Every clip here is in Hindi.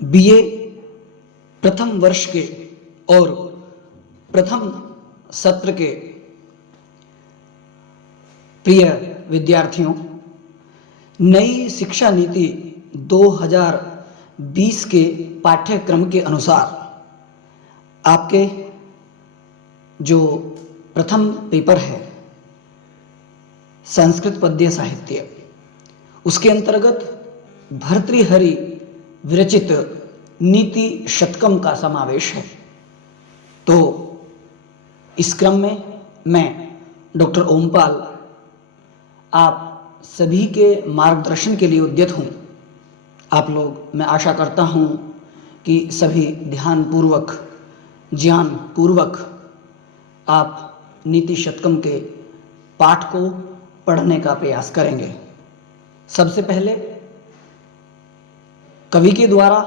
बीए प्रथम वर्ष के और प्रथम सत्र के प्रिय विद्यार्थियों, नई शिक्षा नीति 2020 के पाठ्यक्रम के अनुसार आपके जो प्रथम पेपर है संस्कृत पद्य साहित्य, उसके अंतर्गत भर्तृहरि विरचित नीति शतकम का समावेश है। तो इस क्रम में मैं डॉक्टर ओमपाल आप सभी के मार्गदर्शन के लिए उद्यत हूँ। आप लोग, मैं आशा करता हूँ कि सभी ध्यानपूर्वक, ज्ञानपूर्वक आप नीति शतकम के पाठ को पढ़ने का प्रयास करेंगे। सबसे पहले कवि के द्वारा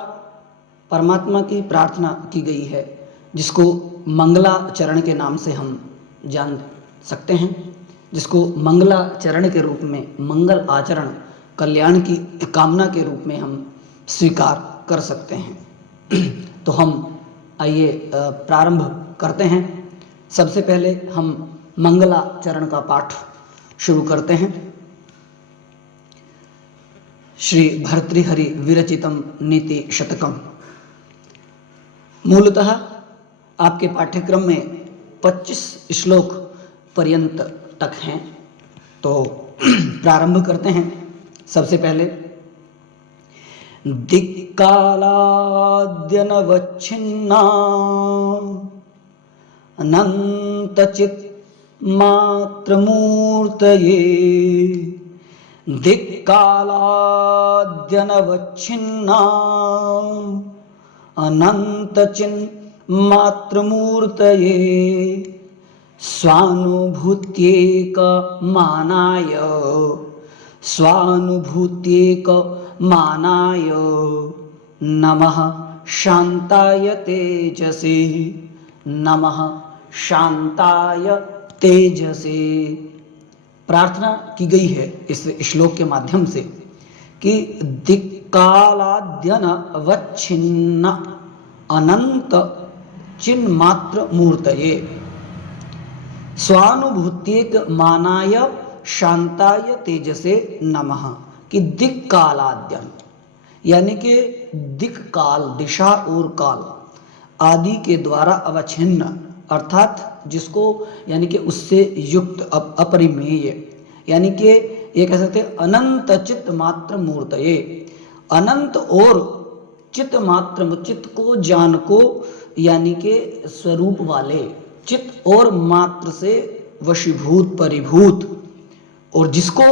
परमात्मा की प्रार्थना की गई है, जिसको मंगलाचरण के नाम से हम जान सकते हैं, जिसको मंगलाचरण के रूप में, मंगल आचरण, कल्याण की कामना के रूप में हम स्वीकार कर सकते हैं। तो हम आइए प्रारंभ करते हैं। सबसे पहले हम मंगलाचरण का पाठ शुरू करते हैं। श्री भर्तृहरि विरचितम नीति शतकम। मूलतः आपके पाठ्यक्रम में 25 श्लोक पर्यंत तक हैं। तो प्रारंभ करते हैं। सबसे पहले दिक्कालाद्यनवच्छिन्ना अनन्तचित् मात्रमूर्तये, दिक्कालाद्यनवच्छिन्ना अनन्तचिन्मात्रमूर्तये, स्वानुभूत्येकमानाय नमः शान्ताय तेजसे, नमः शान्ताय तेजसे। प्रार्थना की गई है इस श्लोक के माध्यम से कि दिक्कालाद्यनवच्छिन्न अनंत चिन्मात्र मूर्तये, स्वानुभूत्येक मानाय शांताय तेजसे नमः। कि दिक्कालाद्यन यानी कि दिक काल, दिशा और काल आदि के द्वारा अवच्छिन्न, अर्थात जिसको यानी कि उससे युक्त, अपरिमेय, यानी कि ये कह सकते अनंत चित्त मात्र मूर्तये, अनंत और चित्त मात्र, चित्त को, ज्ञान को, यानी कि स्वरूप वाले, चित्त और मात्र से वशीभूत, परिभूत, और जिसको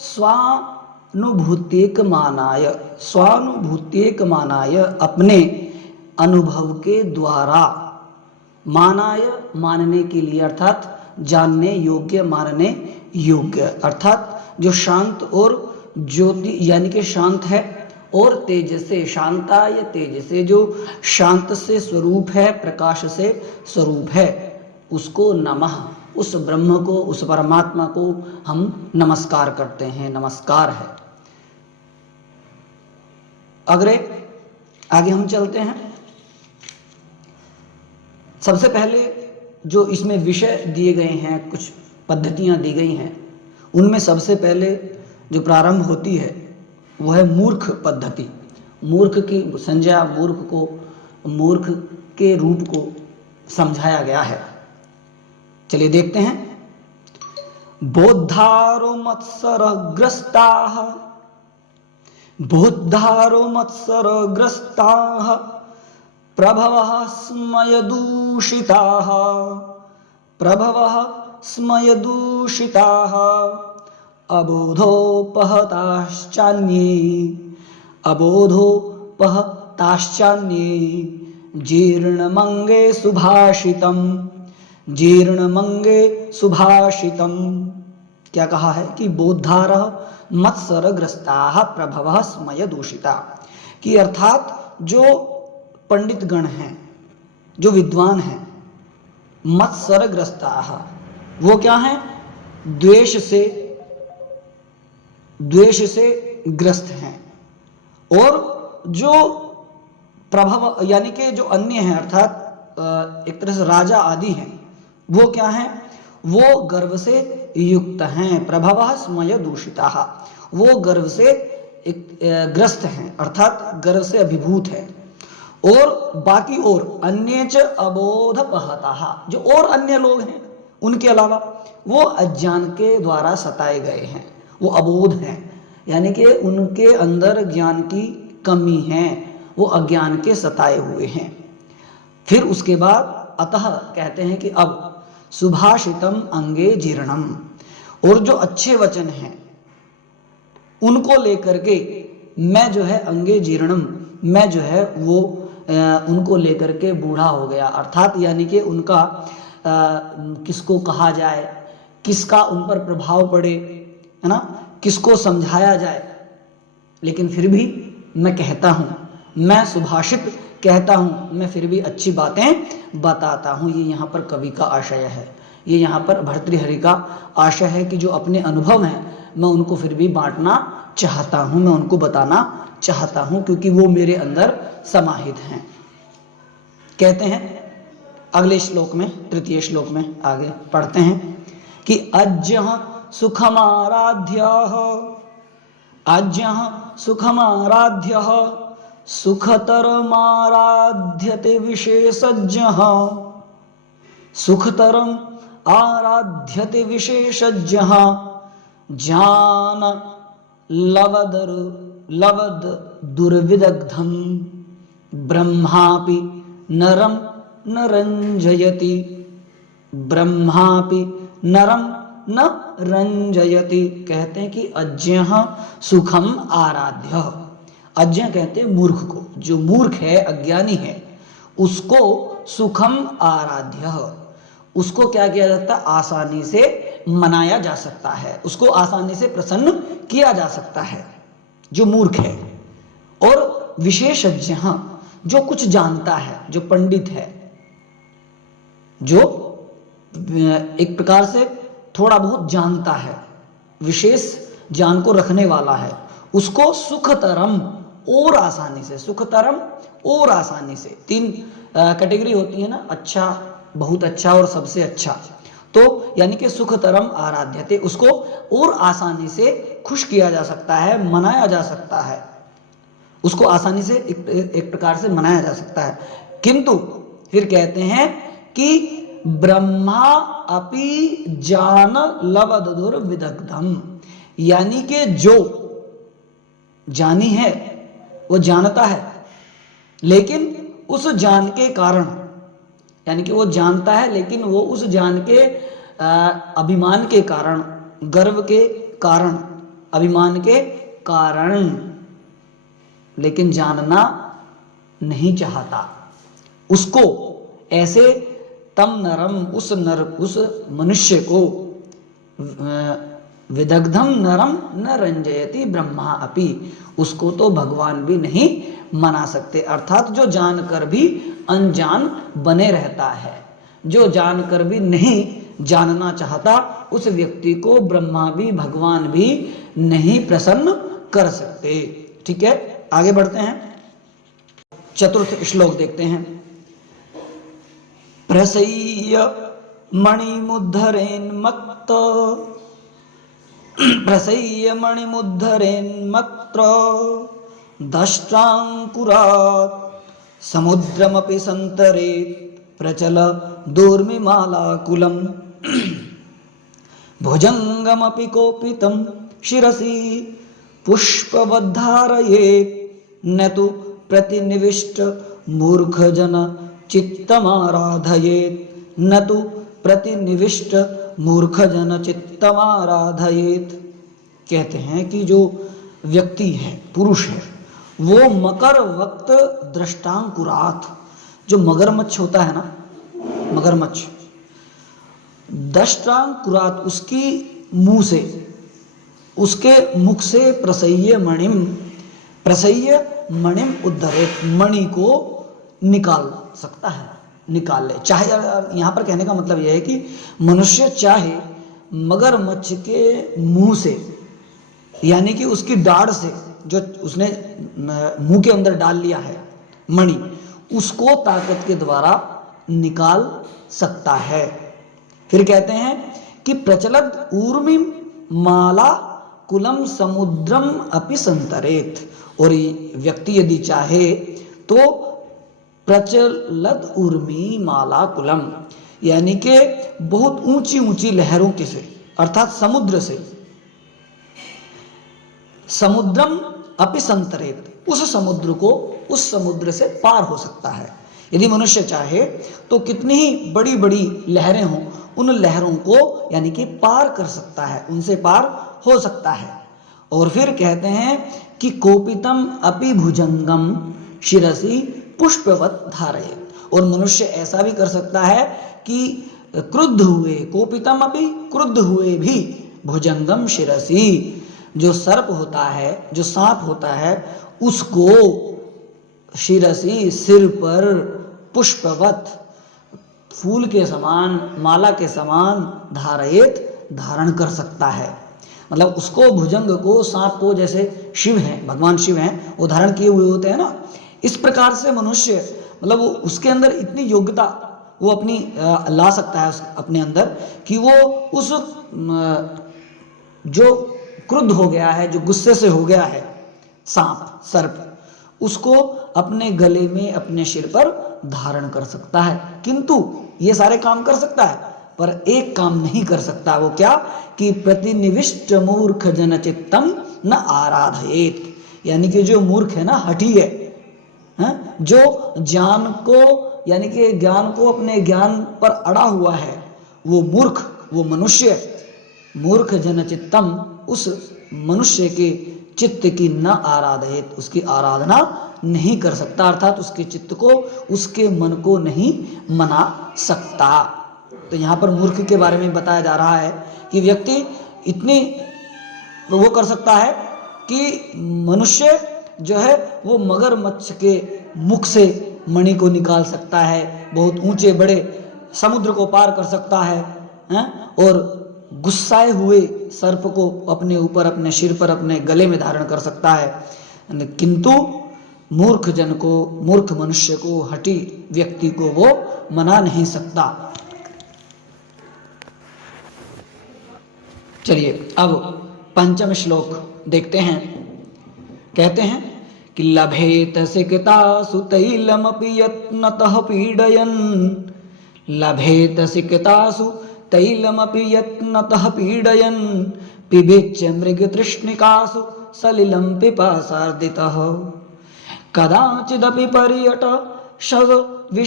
स्वानुभूत्येक मानाय अपने अनुभव के द्वारा, मानाय मानने के लिए, अर्थात जानने योग्य, मानने योग्य, अर्थात जो शांत और ज्योति यानी कि शांत है, और तेजसे, शांताय तेजसे, जो शांत से स्वरूप है, प्रकाश से स्वरूप है, उसको नमः, उस ब्रह्म को, उस परमात्मा को हम नमस्कार करते हैं, नमस्कार है। आगे हम चलते हैं। सबसे पहले जो इसमें विषय दिए गए हैं, कुछ पद्धतियां दी गई हैं, उनमें सबसे पहले जो प्रारंभ होती है वह है मूर्ख पद्धति। मूर्ख की संज्ञा, मूर्ख के रूप को समझाया गया है। चलिए देखते हैं। बोद्धारो मत्सरग्रस्ताः प्रभवः स्मयदूषिताः अबोधोपहताश्चान्ये जीर्णमंगे सुभाषितम्। क्या कहा है कि बोद्धारः मत्सरग्रस्ताः प्रभवः स्मयदूषिता, कि अर्थात जो पंडित गण हैं, जो विद्वान हैं, मत्सरग्रस्ताः, वो क्या हैं? द्वेष से ग्रस्त हैं, और जो प्रभव यानी कि जो अन्य हैं अर्थात एक तरह से राजा आदि हैं, वो क्या हैं? वो गर्व से युक्त हैं। प्रभवः स्मय दूषिताः, वो गर्व से ग्रस्त हैं अर्थात गर्व से अभिभूत है। और बाकी और अन्य च अबोध पहताः, जो और अन्य लोग हैं उनके अलावा वो अज्ञान के द्वारा सताए गए हैं, वो अबोध हैं, यानी कि उनके अंदर ज्ञान की कमी है, वो अज्ञान के सताए हुए हैं। फिर उसके बाद अतः कहते हैं कि अब सुभाषितम अंगे जीर्णम, और जो अच्छे वचन हैं उनको लेकर के मैं जो है अंगे जीर्णम, मैं जो है वो उनको लेकर के बूढ़ा हो गया, अर्थात यानी कि उनका किसको कहा जाए, किसका उन पर प्रभाव पड़े, है ना, किसको समझाया जाए। लेकिन फिर भी मैं कहता हूँ, मैं सुभाषित कहता हूँ, मैं फिर भी अच्छी बातें बताता हूँ। ये यहाँ पर कवि का आशय है, ये यहाँ पर भर्तृहरि का आशय है कि जो अपने अनुभव हैं मैं उनको फिर भी बांटना चाहता हूँ, मैं उनको बताना चाहता हूँ, क्योंकि वो मेरे अंदर समाहित हैं। कहते हैं अगले श्लोक में, तृतीय श्लोक में आगे पढ़ते हैं कि अज्ञः सुखमाराध्यः, अज्ञः सुखमाराध्यः सुखतरमाराध्यते विशेषज्ञः, सुखतरम आराध्यते विशेषज्ञः ज्ञान लवद दुर्विदग्धम ब्रह्मापि नरम न रंजयति, ब्रह्मापि नरम न रंजयति। कहते हैं कि अज्ञः सुखम आराध्य, अज्ञ कहते हैं मूर्ख को, जो मूर्ख है अज्ञानी है उसको सुखम आराध्य, उसको क्या किया जाता है? आसानी से मनाया जा सकता है, उसको आसानी से प्रसन्न किया जा सकता है जो मूर्ख है। और विशेषज्ञ, जो कुछ जानता है, जो पंडित है, जो एक प्रकार से थोड़ा बहुत जानता है, विशेष ज्ञान को रखने वाला है, उसको सुखतरम और आसानी से, सुखतरम और आसानी से, तीन कैटेगरी होती है ना, अच्छा, बहुत अच्छा और सबसे अच्छा। तो यानी कि सुखतरम आराध्यते, उसको और आसानी से खुश किया जा सकता है, मनाया जा सकता है, उसको आसानी से एक प्रकार से मनाया जा सकता है। किंतु फिर कहते हैं कि ब्रह्मा अपि जान लवदुर विदग्धम, यानी कि जो जानी है वो जानता है, लेकिन उस जान के कारण, यानी कि वो जानता है लेकिन वो उस जान के अभिमान के कारण, गर्व के कारण, अभिमान के कारण, लेकिन जानना नहीं चाहता। उसको ऐसे तम नरम, उस मनुष्य को विदग्धम नरम न रंजयति ब्रह्मा अपि, उसको तो भगवान भी नहीं मना सकते। अर्थात जो जानकर भी अनजान बने रहता है, जो जानकर भी नहीं जानना चाहता, उस व्यक्ति को ब्रह्मा भी भगवान भी नहीं प्रसन्न कर सकते। ठीक है, आगे बढ़ते हैं, चतुर्थ श्लोक देखते हैं। प्रसय्य मणिमुद्धरेन्मत्त, प्रसय्य मणिमुद्धरेन्मत्र दष्ट्रांकुरात् समुद्रमपि संतरेत् प्रचल दूर्मिमालाकुलं भुजंगमपि कोपितं शिरसि पुष्पवद्धारयेत् न तु प्रतिनिविष्ट मूर्खजन चित्तमाराधयेत्, न तु प्रतिनिविष्ट मूर्खजन चित्तमाराधयेत्। कहते हैं कि जो व्यक्ति है, पुरुष है, वो मकर वक्त दृष्टांकुरात, जो मगरमच्छ होता है ना, मगरमच्छ, दृष्टांकुरात, उसकी मुंह से, उसके मुख से प्रसय्य मणिम, प्रसय्य मणिम उद्धरेत, मणि को निकाल सकता है, निकाल ले। चाहे, यहाँ पर कहने का मतलब यह है कि मनुष्य चाहे मगरमच्छ के मुंह से, यानी कि उसकी दाढ़ से, जो उसने मुंह के अंदर डाल लिया है, मणि, उसको ताकत के द्वारा निकाल सकता है। फिर कहते हैं कि प्रचलद ऊर्मिम माला कुलम समुद्रम अपि संतरेत, और व्यक्ति यदि चाहे तो प्रचलद ऊर्मी माला कुलम, यानी कि बहुत ऊंची ऊंची लहरों के से, अर्थात समुद्र से, समुद्रम अपि संतरेत, उस समुद्र को, उस समुद्र से पार हो सकता है। यदि मनुष्य चाहे तो कितनी ही बड़ी बड़ी लहरें हों, उन लहरों को यानी कि पार कर सकता है, उनसे पार हो सकता है। और फिर कहते हैं कि कोपितम अपि भुजंगम शिरसि पुष्पवत धारयेत, और मनुष्य ऐसा भी कर सकता है कि क्रुद्ध हुए, कोपितम अपि, क्रुद्ध हुए भी, भुजंगम शिरसि, जो सर्प होता है, जो सांप होता है, उसको शिरसि, सिर पर, पुष्पवत, फूल के समान, माला के समान, धारयेत, धारण कर सकता है। मतलब उसको, भुजंग को, सांप को, जैसे शिव हैं, भगवान शिव हैं, वो धारण किए हुए होते हैं ना, इस प्रकार से मनुष्य, मतलब वो उसके अंदर इतनी योग्यता वो अपनी ला सकता है अपने अंदर, कि वो उस जो क्रुद्ध हो गया है, जो गुस्से से हो गया है सांप, सर्प, उसको अपने गले में, अपने सिर पर धारण कर सकता है। किंतु ये सारे काम कर सकता है, पर एक काम नहीं कर सकता, वो क्या, कि प्रतिनिविष्ट मूर्ख जनचित्तम न आराधयेत, यानी कि जो मूर्ख है ना, हठी है, जो ज्ञान को, यानी कि ज्ञान को, अपने ज्ञान पर अड़ा हुआ है, वो मूर्ख, वो मनुष्य, मूर्ख जनचित्तम, उस मनुष्य के चित्त की न आराधयेत, उसकी आराधना नहीं कर सकता, अर्थात उसके चित्त को, उसके मन को नहीं मना सकता। तो यहाँ पर मूर्ख के बारे में बताया जा रहा है कि व्यक्ति इतनी वो कर सकता है कि मनुष्य जो है वो मगरमच्छ के मुख से मणि को निकाल सकता है, बहुत ऊंचे बड़े समुद्र को पार कर सकता है, और गुस्साए हुए सर्प को अपने ऊपर, अपने सिर पर, अपने गले में धारण कर सकता है। किंतु मूर्ख जन को, मूर्ख मनुष्य को, हठी व्यक्ति को वो मना नहीं सकता। चलिए अब पंचम श्लोक देखते हैं। कहते हैं कि लभेत सिकतासु तैलमपि यत्नतः पीडयन्, लभेत सिकतासु तैलमपि यत्नतः पीडयन्, पिबेच्च मृगतृष्णिकासु सलिलं पिपासार्दितः, कदाचिदपि पर्यट शवविषाणमासादयेत्,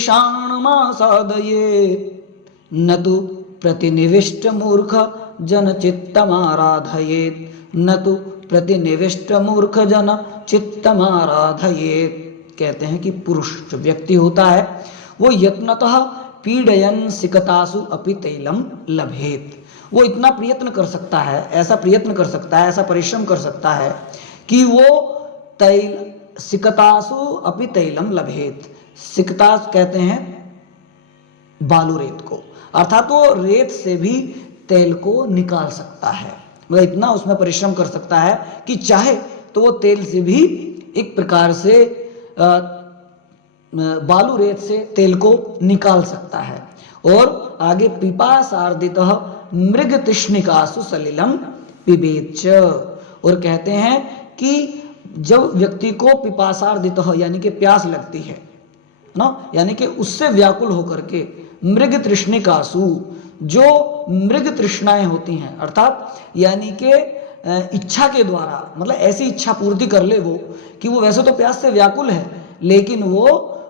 न तु प्रतिनिविष्ट मूर्ख जन चित्तमाराधयेत्, न तु प्रतिनिविष्ट मूर्ख जन चित्तमाराधयेत्। कहते हैं कि पुरुष जो व्यक्ति होता है वो यत्नतः पीडयन सिकतासु अपि तैलम लभेत, वो इतना प्रयत्न कर सकता है, ऐसा प्रयत्न कर सकता है, ऐसा परिश्रम कर सकता है कि वो तैल, सिकतासु अपि तैलम लभेत, सिकतास कहते हैं बालू रेत को, अर्थात वो रेत से भी तेल को निकाल सकता है। मतलब इतना उसमें परिश्रम कर सकता है कि चाहे तो वो तेल से भी एक प्रकार से बालू रेत से तेल को निकाल सकता है। और आगे पिपासार्दितः मृग तृष्णिकासु सलिलम पिबेच्च, और कहते हैं कि जब व्यक्ति को पिपासार्दितः यानी कि प्यास लगती है ना, यानी कि उससे व्याकुल होकर के मृग तृष्णिकासु, जो मृग तृष्णाएं होती हैं, अर्थात यानी कि इच्छा के द्वारा, मतलब ऐसी इच्छा पूर्ति कर ले वो कि वो वैसे तो प्यास से व्याकुल है, लेकिन वो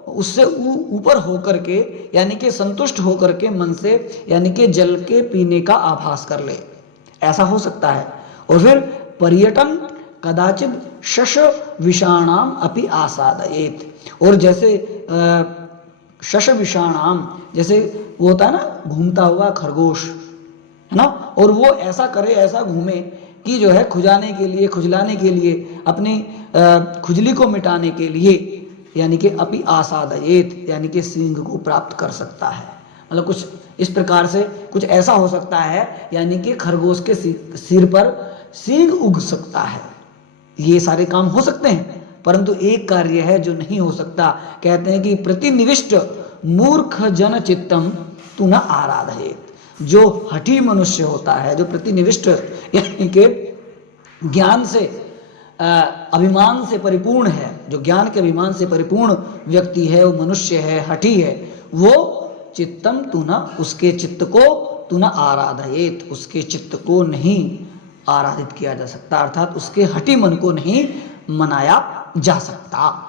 उससे ऊपर होकर के, यानी कि संतुष्ट होकर के मन से, यानी कि जल के पीने का आभास कर ले, ऐसा हो सकता है। और फिर पर्यटन कदाचित शश विषाणाम अपि आसादयेत, और जैसे शश विषाणाम, जैसे वो होता है ना घूमता हुआ खरगोश, है ना, और वो ऐसा करे, ऐसा घूमे कि जो है खुजाने के लिए, खुजलाने के लिए, अपनी खुजली को मिटाने के लिए, यानी कि अपि आसादयेत, यानी कि सींग को प्राप्त कर सकता है। मतलब कुछ इस प्रकार से कुछ ऐसा हो सकता है, यानी कि खरगोश के सिर पर सींग उग सकता है। ये सारे काम हो सकते हैं, परंतु एक कार्य है जो नहीं हो सकता। कहते हैं कि प्रतिनिविष्ट मूर्ख जन चित्तम तू न आराधयेत। जो हठी मनुष्य होता है, जो प्रतिनिविष्ट यानी के ज्ञान से अभिमान से परिपूर्ण है, जो ज्ञान के अभिमान से परिपूर्ण व्यक्ति है, वो मनुष्य है, हठी है, वो चित्तम तू न, उसके चित्त को तू न आराधयेत, उसके चित्त को नहीं आराधित किया जा सकता, अर्थात उसके हठी मन को नहीं मनाया जा सकता।